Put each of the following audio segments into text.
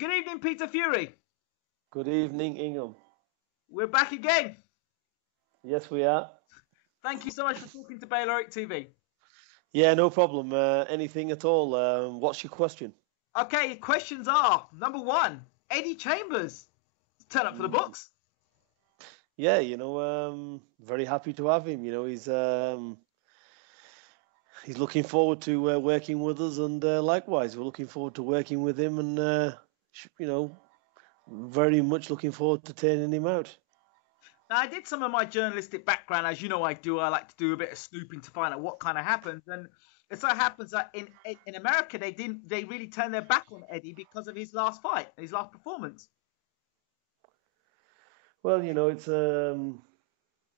Good evening, Peter Fury. Good evening, Ingham. We're back again. Yes, we are. Thank you so much for talking to Bayloric TV. Yeah, no problem. Anything at all. What's your question? Okay, questions are, number one, Eddie Chambers. Turn up for the books. Yeah, very happy to have him. He's looking forward to working with us, and likewise, we're looking forward to working with him, and very much looking forward to turning him out. Now, I did some of my journalistic background, as you know I do. I like to do a bit of snooping to find out what kind of happens, and it so happens that in America they really turned their back on Eddie because of his last fight, his last performance. Well, it's a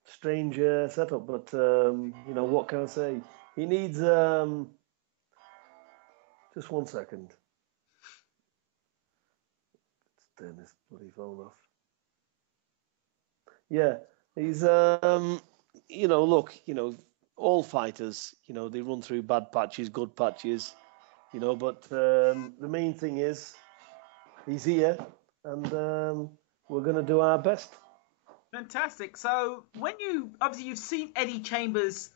strange setup, but what can I say? He needs just 1 second. Let's turn this bloody phone off. Yeah, he's look, all fighters, they run through bad patches, good patches, but the main thing is he's here, and we're going to do our best. Fantastic. So when you've seen Eddie Chambers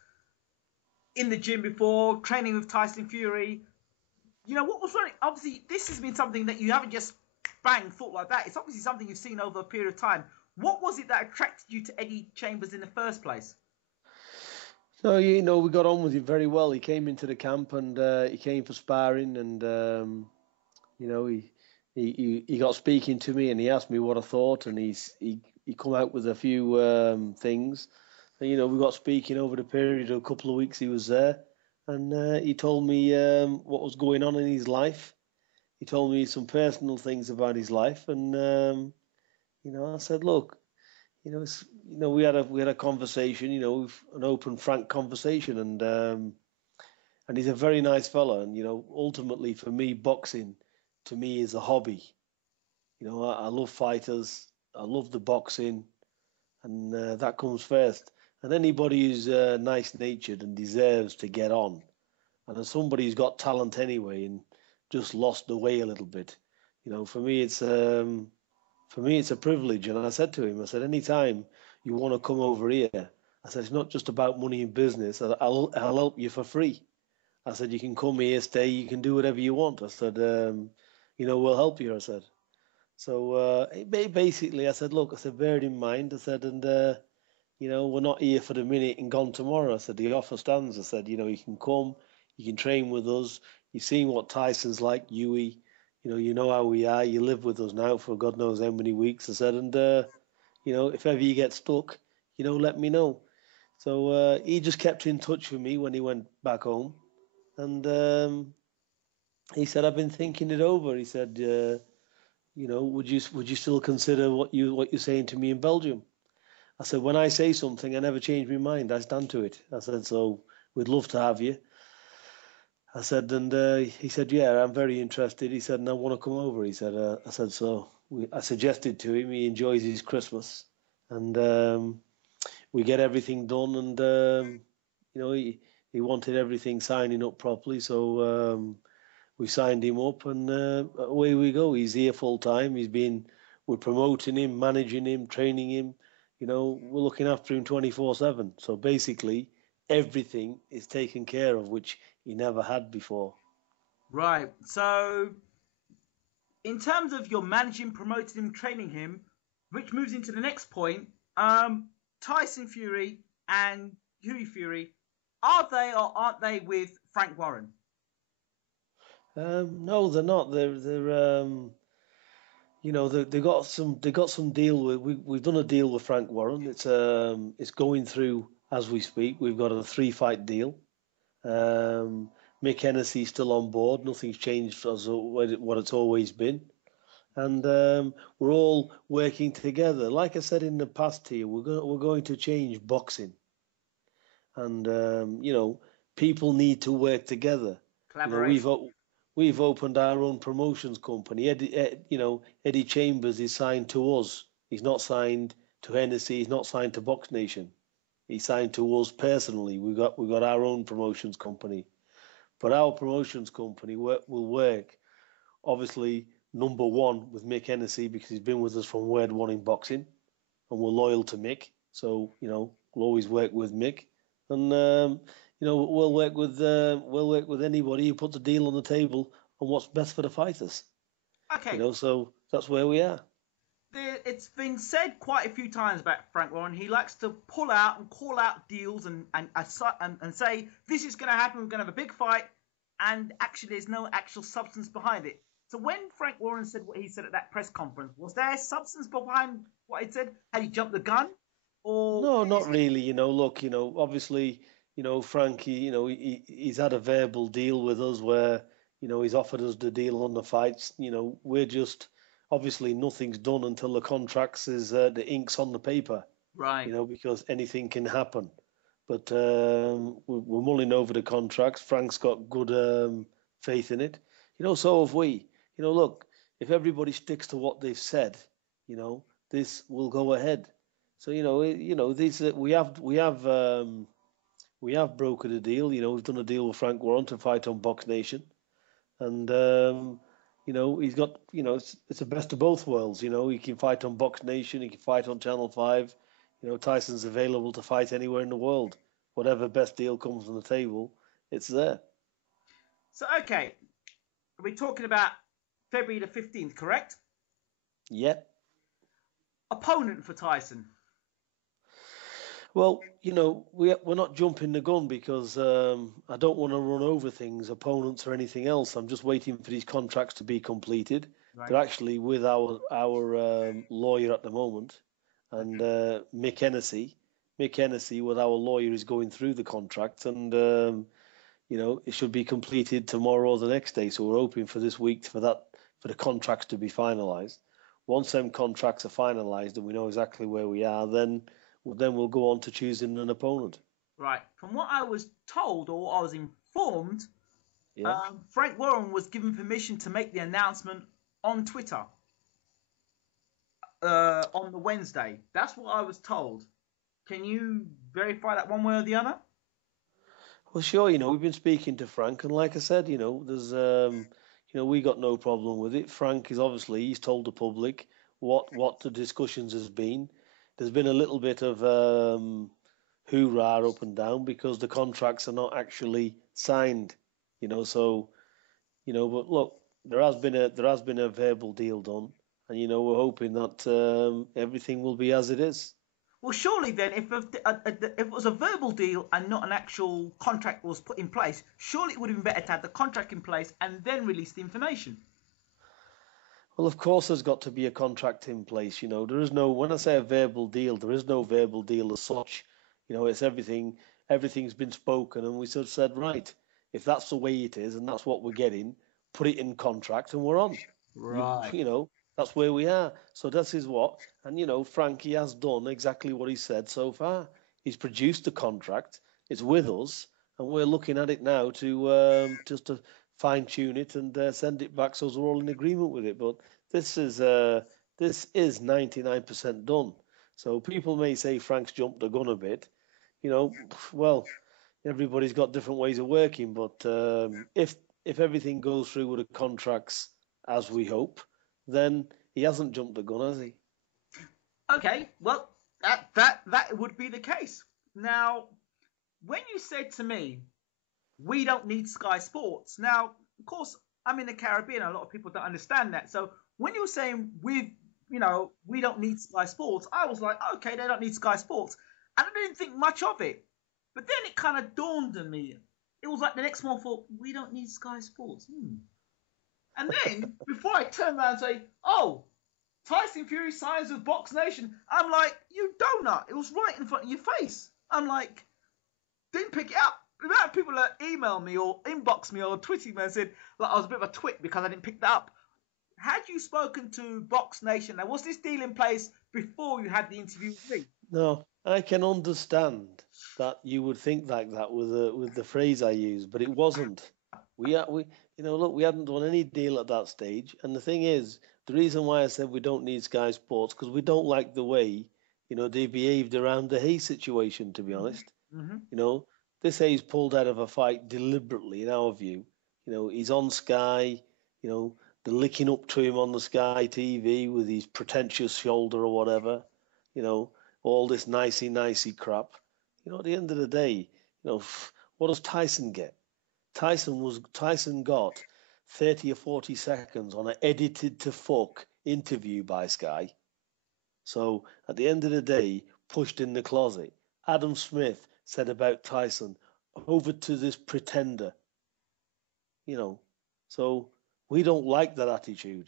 in the gym before, training with Tyson Fury, what was running? Obviously, this has been something that you haven't just bang thought like that. It's obviously something you've seen over a period of time. What was it that attracted you to Eddie Chambers in the first place? So, we got on with him very well. He came into the camp, and he came for sparring, and he got speaking to me, and he asked me what I thought, and he come out with a few things. And, we got speaking over the period of a couple of weeks he was there, and he told me what was going on in his life. He told me some personal things about his life, and I said, look, we had a conversation, an open, frank conversation, and he's a very nice fella, and ultimately for me, boxing to me is a hobby. I love fighters, I love the boxing, and that comes first. And anybody who's nice-natured and deserves to get on, and as somebody who's got talent anyway and just lost the way a little bit, for me it's a privilege. And I said to him, I said, anytime you want to come over here, I said, it's not just about money and business. I'll help you for free. I said, you can come here, stay, you can do whatever you want. I said, we'll help you. I said, so basically, I said, look, I said, bear it in mind. I said, and we're not here for the minute and gone tomorrow. I said, the offer stands. I said, you can come, you can train with us. You've seen what Tyson's like, Huey. You know how we are. You live with us now for God knows how many weeks. I said, and if ever you get stuck, let me know. So he just kept in touch with me when he went back home, and he said, I've been thinking it over. He said, would you still consider what you're saying to me in Belgium? I said, when I say something, I never change my mind. I stand to it. I said, so we'd love to have you. I said, and he said, yeah, I'm very interested. He said, and I want to come over. He said, I said, so I suggested to him, he enjoys his Christmas, and we get everything done, and he wanted everything signing up properly, so we signed him up, and away we go. He's here full time. We're promoting him, managing him, training him. We're looking after him 24/7. So basically, everything is taken care of, which he never had before. Right. So, in terms of your managing, promoting him, training him, which moves into the next point, Tyson Fury and Huey Fury, are they or aren't they with Frank Warren? No, they're not. They got some deal with. We've done a deal with Frank Warren. It's going through as we speak. We've got a 3-fight deal. Mick Hennessy's still on board. Nothing's changed as what it's always been, and we're all working together. Like I said in the past here, we're going to change boxing, and people need to work together. We've opened our own promotions company. Eddie Chambers is signed to us. He's not signed to Hennessy. He's not signed to Box Nation. He's signed to us personally. We've got our own promotions company. But our promotions company will work, obviously, number one with Mick Hennessy because he's been with us from word one in boxing, and we're loyal to Mick. So we'll always work with Mick, and we'll work with anybody who puts a deal on the table on what's best for the fighters. Okay. So that's where we are. It's been said quite a few times about Frank Warren. He likes to pull out and call out deals and say this is going to happen. We're going to have a big fight, and actually there's no actual substance behind it. So when Frank Warren said what he said at that press conference, was there substance behind what he said? Had he jumped the gun? Or no, not really. Look, obviously, Frankie, he's had a verbal deal with us where, he's offered us the deal on the fights. We're just obviously nothing's done until the contracts is the ink's on the paper. Right. Because anything can happen. But we're mulling over the contracts. Frank's got good faith in it. So have we. Look, if everybody sticks to what they've said, this will go ahead. So these we have brokered a deal. We've done a deal with Frank Warren to fight on Box Nation, and he's got it's the best of both worlds. He can fight on Box Nation, he can fight on Channel 5. Tyson's available to fight anywhere in the world. Whatever best deal comes on the table, it's there. So okay, we're talking about February the 15th, correct? Yeah. Opponent for Tyson. Well, we're not jumping the gun because I don't want to run over things, opponents or anything else. I'm just waiting for these contracts to be completed. Right. They're actually with our lawyer at the moment, and Mick Hennessy. Mick Hennessy, with our lawyer, is going through the contract, and it should be completed tomorrow or the next day. So we're hoping for this week for the contracts to be finalised. Once them contracts are finalised and we know exactly where we are, then we'll go on to choosing an opponent. Right. From what I was told or I was informed, Frank Warren was given permission to make the announcement on Twitter on the Wednesday. That's what I was told. Can you verify that one way or the other? Well, sure. We've been speaking to Frank, and like I said, there's we got no problem with it. Frank is he's told the public what the discussions has been. There's been a little bit of hoorah up and down because the contracts are not actually signed, So, but look, there has been a verbal deal done, and we're hoping that everything will be as it is. Well, surely then, if it was a verbal deal and not an actual contract was put in place, surely it would have been better to have the contract in place and then release the information. Well, of course, there's got to be a contract in place. There is no. When I say a verbal deal, there is no verbal deal as such. It's everything. Everything's been spoken, and we sort of said, right, if that's the way it is, and that's what we're getting, put it in contract, and we're on. Right. That's where we are. So this is what, and Frankie has done exactly what he said so far. He's produced the contract. It's with us, and we're looking at it now to just to fine tune it and send it back so we're all in agreement with it. But this is 99% done. So people may say Frank's jumped the gun a bit. Well, everybody's got different ways of working, but if everything goes through with the contracts as we hope, then he hasn't jumped the gun, has he? Okay, well, that would be the case. Now, when you said to me, we don't need Sky Sports. Now, of course, I'm in the Caribbean. A lot of people don't understand that. So when you were saying we don't need Sky Sports, I was like, okay, they don't need Sky Sports. And I didn't think much of it. But then it kind of dawned on me. It was like the next month, we don't need Sky Sports. And then, before I turn around and say, oh, Tyson Fury signs with Box Nation, I'm like, you donut. It was right in front of your face. I'm like, didn't pick it up. The amount of people that email me or inbox me or tweet me and said, like, I was a bit of a twit because I didn't pick that up. Had you spoken to Box Nation? Now, was this deal in place before you had the interview with me? No, I can understand that you would think like that with the phrase I used, but it wasn't. We hadn't done any deal at that stage. And the thing is, the reason why I said we don't need Sky Sports, because we don't like the way, they behaved around the Hayes situation, to be honest. Mm-hmm. This Hayes pulled out of a fight deliberately, in our view. He's on Sky. the licking up to him on the Sky TV with his pretentious shoulder or whatever, all this nicey crap. At the end of the day, what does Tyson get? Tyson got 30 or 40 seconds on an edited to fuck interview by Sky. So at the end of the day, pushed in the closet. Adam Smith said about Tyson, over to this pretender. So we don't like that attitude.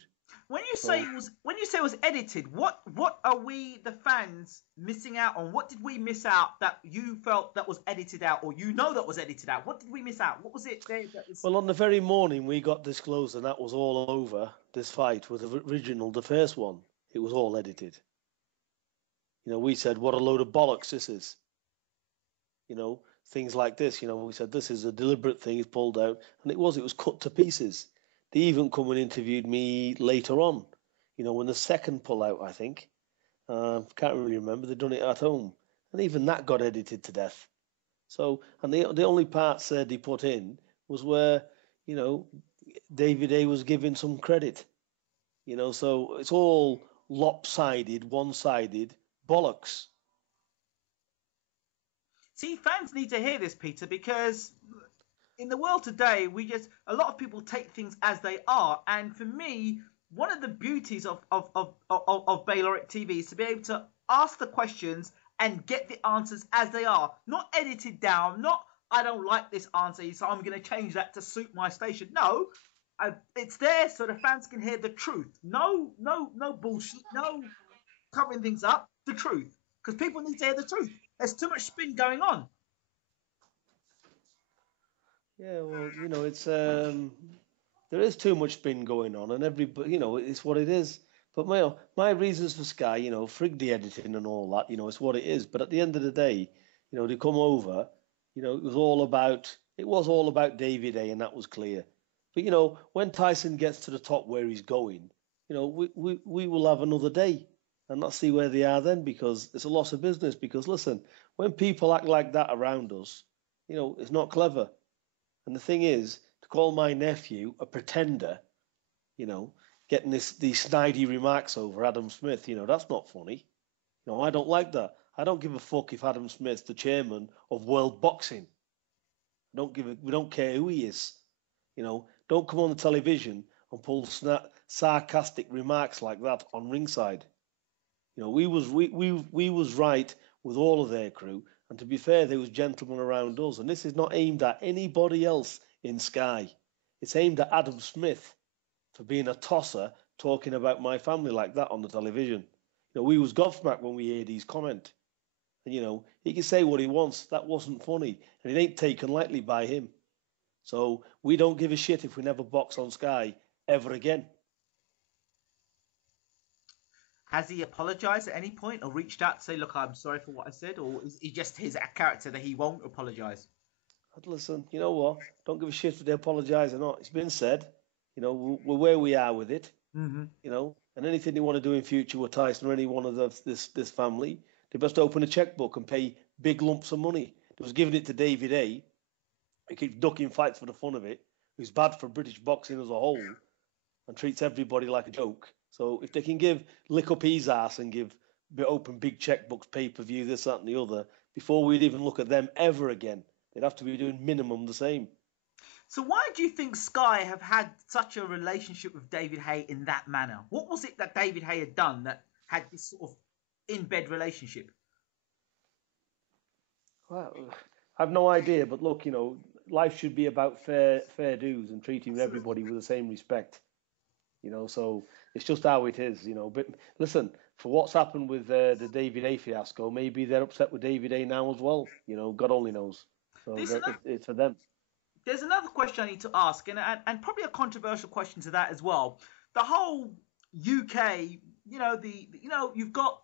When you say it was edited, what are we, the fans, missing out on? What did we miss out that you felt that was edited out, or that was edited out? What did we miss out? What was it there that was... Well, on the very morning we got disclosed, and that was all over. This fight was original, the first one. It was all edited. We said, what a load of bollocks this is. Things like this. We said this is a deliberate thing. It's pulled out, and it was cut to pieces. They even come and interviewed me later on, when the second pull out, I think. Can't really remember. They'd done it at home. And even that got edited to death. So, and the only parts they put in was where, David A was given some credit. So it's all lopsided, one-sided bollocks. See, fans need to hear this, Peter, because... in the world today, a lot of people take things as they are. And for me, one of the beauties of Bayloric TV is to be able to ask the questions and get the answers as they are. Not edited down, not, I don't like this answer, so I'm going to change that to suit my station. No, it's there so the fans can hear the truth. No bullshit, no covering things up, the truth. Because people need to hear the truth. There's too much spin going on. Yeah, well, it's there is too much spin going on, and everybody, it's what it is. But my reasons for Sky, frig the editing and all that, it's what it is. But at the end of the day, they come over, it was all about David A, and that was clear. But when Tyson gets to the top where he's going, we will have another day, and let's see where they are then, because it's a loss of business. Because listen, when people act like that around us, it's not clever. And the thing is, to call my nephew a pretender, getting these snidey remarks over Adam Smith, that's not funny. I don't like that. I don't give a fuck if Adam Smith's the chairman of World Boxing. We don't care who he is. Don't come on the television and pull sarcastic remarks like that on ringside. We was right with all of their crew. And to be fair, there was gentlemen around us. And this is not aimed at anybody else in Sky. It's aimed at Adam Smith for being a tosser, talking about my family like that on the television. We was gobsmacked when we heard his comment. And, he can say what he wants. That wasn't funny. And it ain't taken lightly by him. So we don't give a shit if we never box on Sky ever again. Has he apologised at any point or reached out to say, look, I'm sorry for what I said? Or is he just his character that he won't apologise? Listen, you know what? Don't give a shit if they apologise or not. It's been said. We're where we are with it. Mm-hmm. And anything they want to do in future with Tyson or any one of this family, they best open a checkbook and pay big lumps of money. They was giving it to David A. He keeps ducking fights for the fun of it, who's bad for British boxing as a whole and treats everybody like a joke. So if they can lick up his ass and open big checkbooks, pay-per-view, this, that and the other, before we'd even look at them ever again, they'd have to be doing minimum the same. So why do you think Sky have had such a relationship with David Haye in that manner? What was it that David Haye had done that had this sort of in-bed relationship? Well, I have no idea, but look, life should be about fair dues and treating everybody with the same respect. So it's just how it is, But listen, for what's happened with the David A fiasco, maybe they're upset with David A now as well. God only knows. So it's for them. There's another question I need to ask, and probably a controversial question to that as well. The whole UK, you've got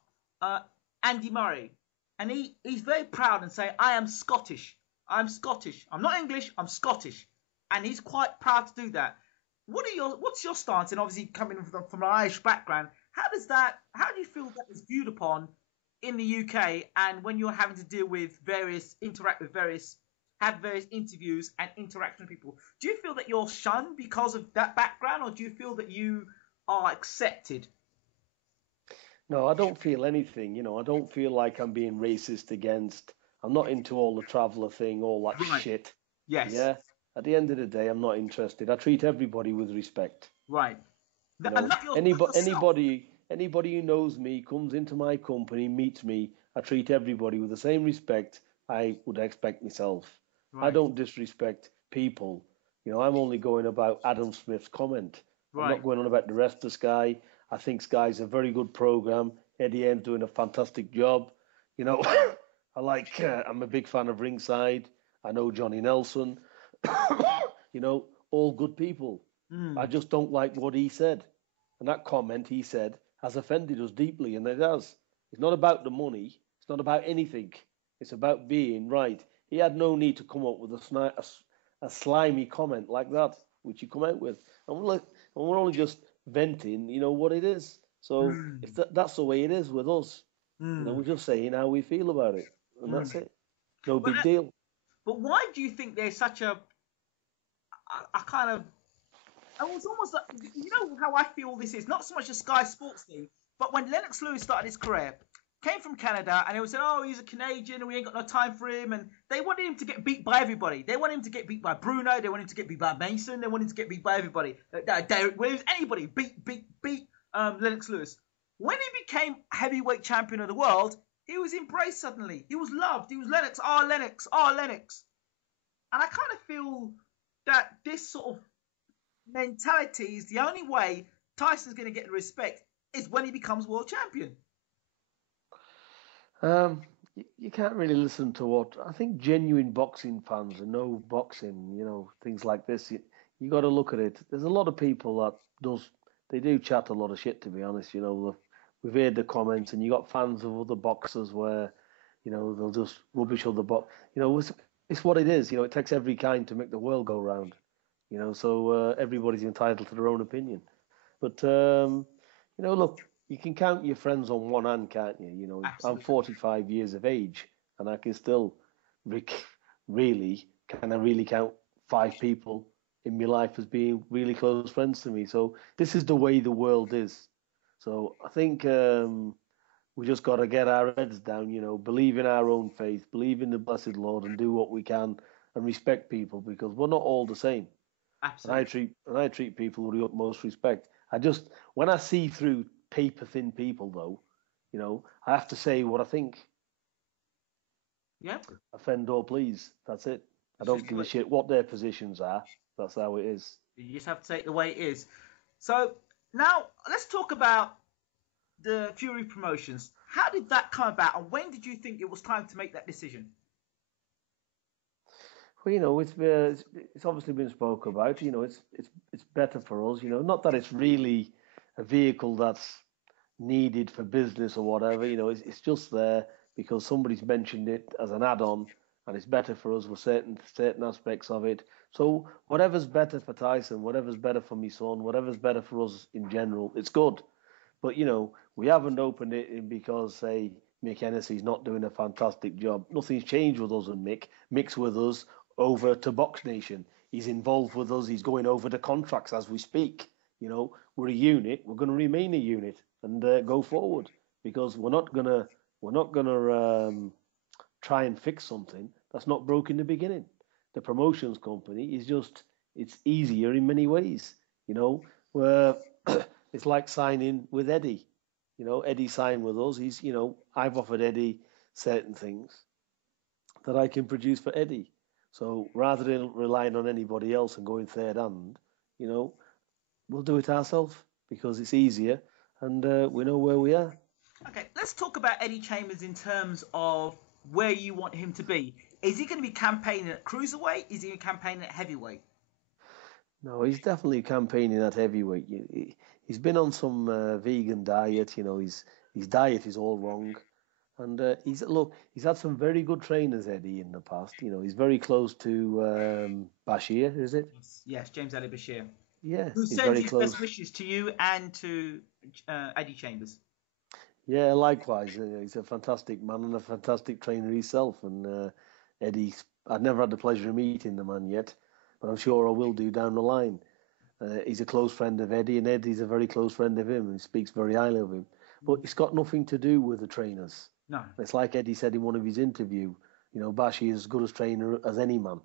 Andy Murray, and he's very proud and saying, I am Scottish. I'm Scottish. I'm not English. I'm Scottish. And he's quite proud to do that. What's your stance? And obviously coming from an Irish background, how do you feel that is viewed upon in the UK, and when you're having to interact with various have various interviews and interaction with people. Do you feel that you're shunned because of that background, or do you feel that you are accepted? No, I don't feel anything. I don't feel like I'm being racist against. I'm not into all the traveller thing, all that Right. shit. Yes. Yeah. At the end of the day, I'm not interested. I treat everybody with respect. Right. You And know, not yourself. anybody who knows me comes into my company, meets me. I treat everybody with the same respect I would expect myself. I Right. don't disrespect people. I'm only going about Adam Smith's comment. I'm Right. not going on about the rest of Sky. I think Sky's a very good program. Eddie M's doing a fantastic job. You know, I'm a big fan of Ringside. I know Johnny Nelson. All good people. I Mm. just don't like what he said. And that comment he said has offended us deeply, and it has. It's not about the money. It's not about anything. It's about being right. He had no need to come up with a slimy comment like that, which he come out with. And we're only just venting, what it is. So Mm. if that's the way it is with us, Mm. we're just saying how we feel about it, and Mm. that's it. No But big deal. but why do you think there's such a kind of, it was almost like, how I feel this is not so much a Sky Sports thing, but when Lennox Lewis started his career, came from Canada, and they would say, "Oh, he's a Canadian, and we ain't got no time for him," and they wanted him to get beat by everybody. They wanted him to get beat by Bruno. They wanted him to get beat by Mason. They wanted him to get beat by everybody. Derek Williams, anybody, beat Lennox Lewis. When he became heavyweight champion of the world, he was embraced suddenly. He was loved. He was Lennox. Oh, Lennox. Oh, Lennox. And I kind of feel that this sort of mentality is the only way Tyson's going to get the respect is when he becomes world champion. You can't really listen to what I think genuine boxing fans and know boxing, things like this. You got to look at it. There's a lot of people that they do chat a lot of shit, to be honest. We've heard the comments, and you got fans of other boxers where, they'll just rubbish other box. It's what it is. It takes every kind to make the world go round. So everybody's entitled to their own opinion. But look, you can count your friends on one hand, can't you? I'm Absolutely. 45 years of age, and I can still really count 5 people in my life as being really close friends to me. So this is the way the world is. So I think we just got to get our heads down, believe in our own faith, believe in the blessed Lord, and do what we can and respect people, because we're not all the same. Absolutely. And I treat people with the utmost respect. When I see through paper thin people, though, I have to say what I think. Yeah. Offend or please. That's it. I don't give a shit what their positions are. That's how it is. You just have to take it the way it is. So now let's talk about the Fury promotions. How did that come about, and when did you think it was time to make that decision? Well, it's obviously been spoke about. It's better for us. Not that it's really a vehicle that's needed for business or whatever. It's just there because somebody's mentioned it as an add-on, and it's better for us with certain aspects of it. So whatever's better for Tyson, whatever's better for my son, whatever's better for us in general, it's good. But we haven't opened it in because, say, Mick Hennessy's not doing a fantastic job. Nothing's changed with us and Mick. Mick's with us over to Box Nation. He's involved with us. He's going over the contracts as we speak. We're a unit. We're going to remain a unit and go forward, because we're not gonna try and fix something that's not broke in the beginning. The promotions company is it's easier in many ways. Where it's like signing with Eddie. Eddie signed with us. I've offered Eddie certain things that I can produce for Eddie. So rather than relying on anybody else and going third hand, we'll do it ourselves because it's easier and we know where we are. Okay, let's talk about Eddie Chambers in terms of where you want him to be. Is he going to be campaigning at cruiserweight? Is he going to be campaigning at heavyweight? No, he's definitely campaigning at heavyweight. He's been on some vegan diet. His diet is all wrong. And he's had some very good trainers, Eddie, in the past. He's very close to Bashir, is it? Yes, James Ali Bashir. Yeah, Who he's sends very his close. best wishes to you and to Eddie Chambers. Yeah, likewise. He's a fantastic man and a fantastic trainer himself. And Eddie I've never had the pleasure of meeting the man yet, but I'm sure I will do down the line. He's a close friend of Eddie, and Eddie's a very close friend of him and speaks very highly of him. But it's got nothing to do with the trainers. No. It's like Eddie said in one of his interviews, Bashi is as good a trainer as any man.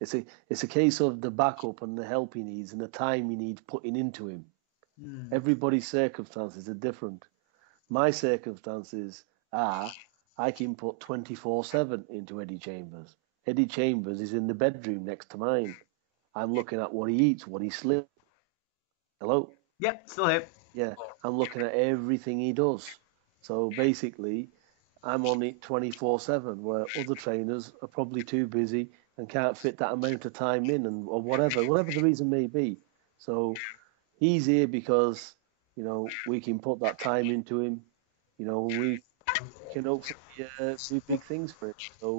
It's a case of the backup and the help he needs and the time he needs putting into him. Everybody's circumstances are different. My circumstances are I can put 24/7 into Eddie Chambers. Eddie Chambers is in the bedroom next to mine. I'm looking at what he eats, what he sleeps. Hello? Yep, still here. Yeah, I'm looking at everything he does. So basically, I'm on it 24/7, where other trainers are probably too busy and can't fit that amount of time in, or whatever the reason may be. So he's here because we can put that time into him. We can hopefully do big things for him. So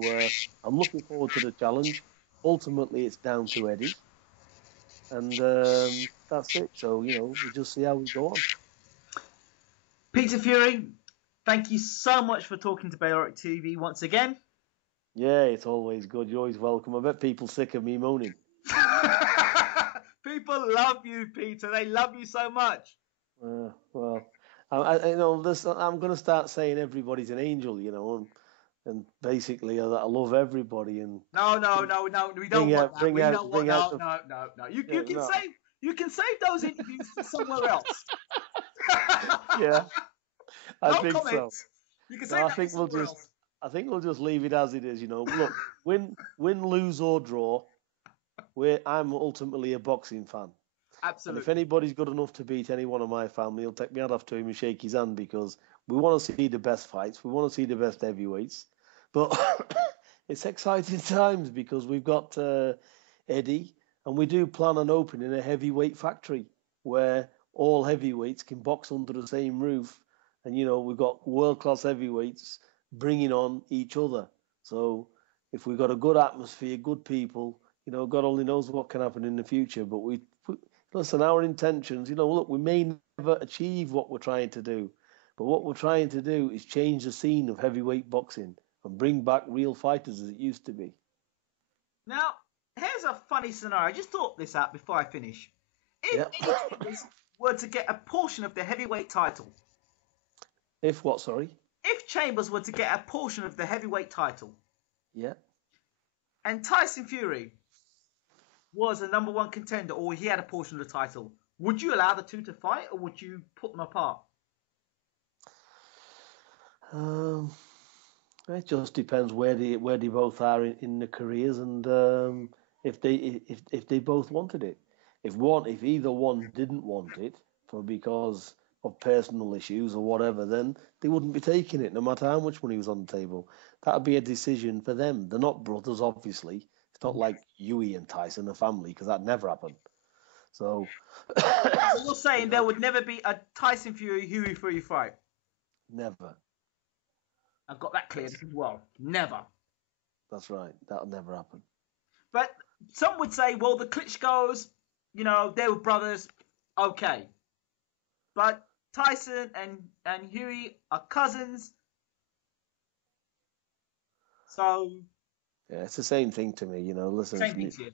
I'm looking forward to the challenge. Ultimately, it's down to Eddie, and that's it. So we'll just see how we go on. Peter Fury, thank you so much for talking to Baylor TV once again. Yeah, it's always good. You're always welcome. I bet people sick of me moaning. People love you, Peter. They love you so much. Well, I'm going to start saying everybody's an angel, and basically I love everybody. And no, we don't want that. No. You can save those interviews for somewhere else. Yeah, I think comments. so. You can save that for somewhere else. I think we'll just leave it as it is. Look, win, lose or draw, I'm ultimately a boxing fan. Absolutely. And if anybody's good enough to beat any one of my family, I'll take my hat off to him and shake his hand, because we want to see the best fights. We want to see the best heavyweights. But it's exciting times because we've got Eddie, and we do plan on opening a heavyweight factory where all heavyweights can box under the same roof. And, we've got world-class heavyweights bringing on each other. So if we've got a good atmosphere, good people, God only knows what can happen in the future. But listen, our intentions, look, we may never achieve what we're trying to do, but what we're trying to do is change the scene of heavyweight boxing and bring back real fighters as it used to be. Now, here's a funny scenario. I just thought this out before I finish. If Chambers were to get a portion of the heavyweight title. If what, sorry? If Chambers were to get a portion of the heavyweight title. Yeah. And Tyson Fury was a number one contender, or he had a portion of the title, would you allow the two to fight, or would you put them apart? It just depends where they both are in their careers, and if they both wanted it. If either one didn't want it because of personal issues or whatever, then they wouldn't be taking it, no matter how much money was on the table. That would be a decision for them. They're not brothers, obviously. It's not like Huey and Tyson, a family, because that never happened. So you're saying there would never be a Tyson Fury Huey Fury fight? Never. I've got that cleared as well. Never. That's right. That'll never happen. But some would say, well, the Klitschko's, they were brothers. Okay. But Tyson and Huey are cousins. So. Yeah, it's the same thing to me, Listen. Same thing to you.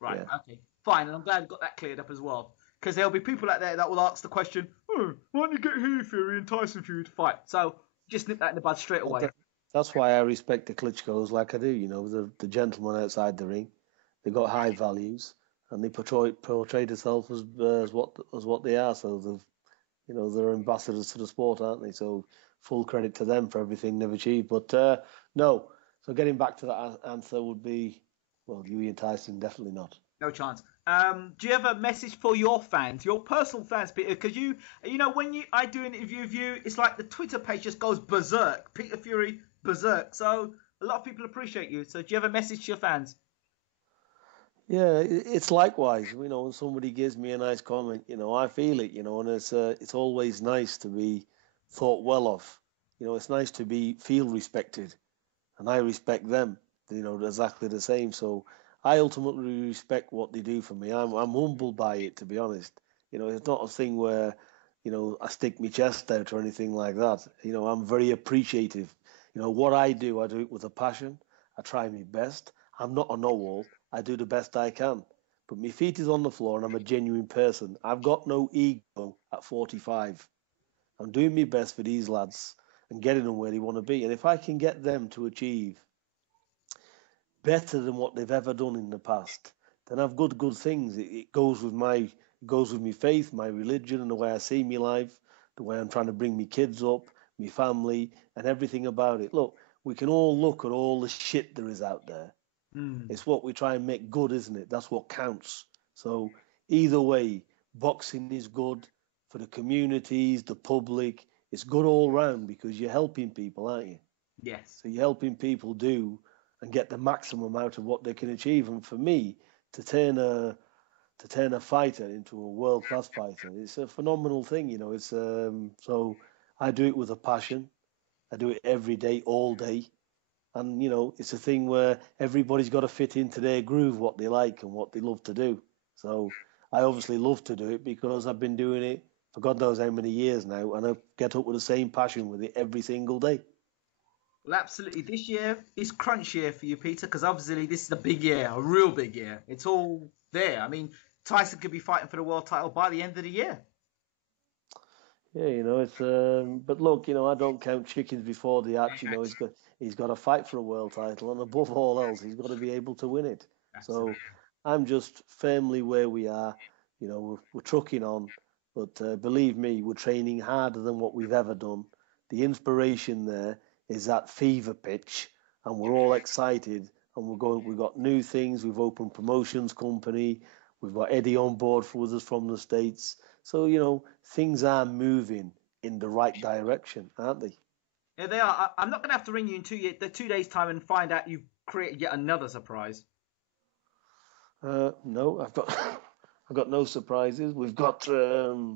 Right, yeah. Okay. Fine, and I'm glad we got that cleared up as well. Because there'll be people out there that will ask the question, why don't you get Huey Fury and Tyson Fury to fight? So just nip that in the bud straight away. That's why I respect the Klitschko's like I do. The gentlemen outside the ring. They got high values, and they portray themselves as what they are. So they're ambassadors to the sport, aren't they? So full credit to them for everything they've achieved. But no. So getting back to that answer would be, well, Huey and Tyson, definitely not. No chance. Do you have a message for your fans, your personal fans, Peter? Because when I do an interview with you, it's like the Twitter page just goes berserk. Peter Fury, berserk. So a lot of people appreciate you. So do you have a message to your fans? Yeah, it's likewise. When somebody gives me a nice comment, I feel it. And it's always nice to be thought well of. It's nice to feel respected, and I respect them. Exactly the same. So I ultimately respect what they do for me. I'm humbled by it, to be honest. It's not a thing where, I stick my chest out or anything like that. I'm very appreciative. What I do it with a passion. I try my best. I'm not a know-all. I do the best I can. But my feet is on the floor and I'm a genuine person. I've got no ego at 45. I'm doing my best for these lads and getting them where they want to be. And if I can get them to achieve better than what they've ever done in the past, then I've good things. It goes with my faith, my religion, and the way I see my life, the way I'm trying to bring my kids up, my family, and everything about it. Look, we can all look at all the shit there is out there. Mm. It's what we try and make good, isn't it? That's what counts. So either way, boxing is good for the communities, the public. It's good all round because you're helping people, aren't you? Yes. So you're helping people do and get the maximum out of what they can achieve. And for me, to turn a fighter into a world class fighter, it's a phenomenal thing. It's so I do it with a passion. I do it every day, all day. And it's a thing where everybody's got to fit into their groove, what they like and what they love to do. So I obviously love to do it because I've been doing it for God knows how many years now, and I get up with the same passion with it every single day. Well, absolutely. This year is crunch year for you, Peter, because obviously this is a big year, a real big year. It's all there. I mean, Tyson could be fighting for the world title by the end of the year. Yeah, it's but look, I don't count chickens before the hatch. He's got to fight for a world title, and above all else, he's got to be able to win it. Absolutely. So I'm just firmly where we are. We're trucking on, but believe me, we're training harder than what we've ever done. The inspiration there is that fever pitch, and we're all excited, and we're going. We've got new things. We've opened promotions company. We've got Eddie on board with us from the States. So, things are moving in the right direction, aren't they? Yeah, they are. I'm not going to have to ring you in 2 days' time and find out you've created yet another surprise. No, I've got I've got no surprises. We've got a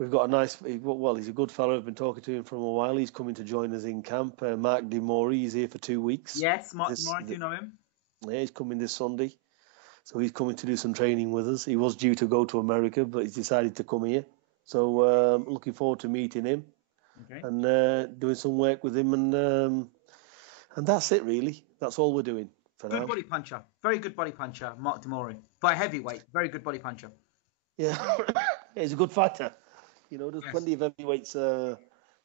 nice. Well, he's a good fellow. I've been talking to him for a while. He's coming to join us in camp. Mark Demori. He's here for 2 weeks. Yes, Mark Demore, I do know him. Yeah, he's coming this Sunday. So he's coming to do some training with us. He was due to go to America, but he's decided to come here. So looking forward to meeting him Okay. and doing some work with him, and that's it really. That's all we're doing for Good now. body puncher. Very good body puncher, Mark Demore. By heavyweight, very good body puncher. Yeah, he's a good fighter. There's Yes. plenty of heavyweights. They're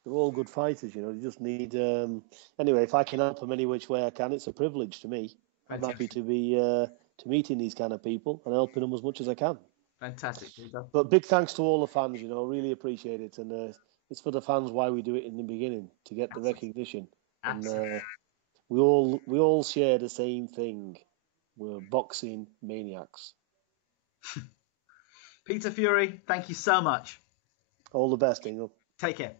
all good fighters. You just need. Anyway, if I can help them any which way I can, it's a privilege to me. I'm happy Fantastic. to be to meeting these kind of people and helping them as much as I can. Fantastic, Peter. But big thanks to all the fans. Really appreciate it, and it's for the fans why we do it in the beginning to get the Absolutely. recognition. Absolutely. And we all share the same thing. We're boxing maniacs. Peter Fury, thank you so much. All the best, Ingo. Take care.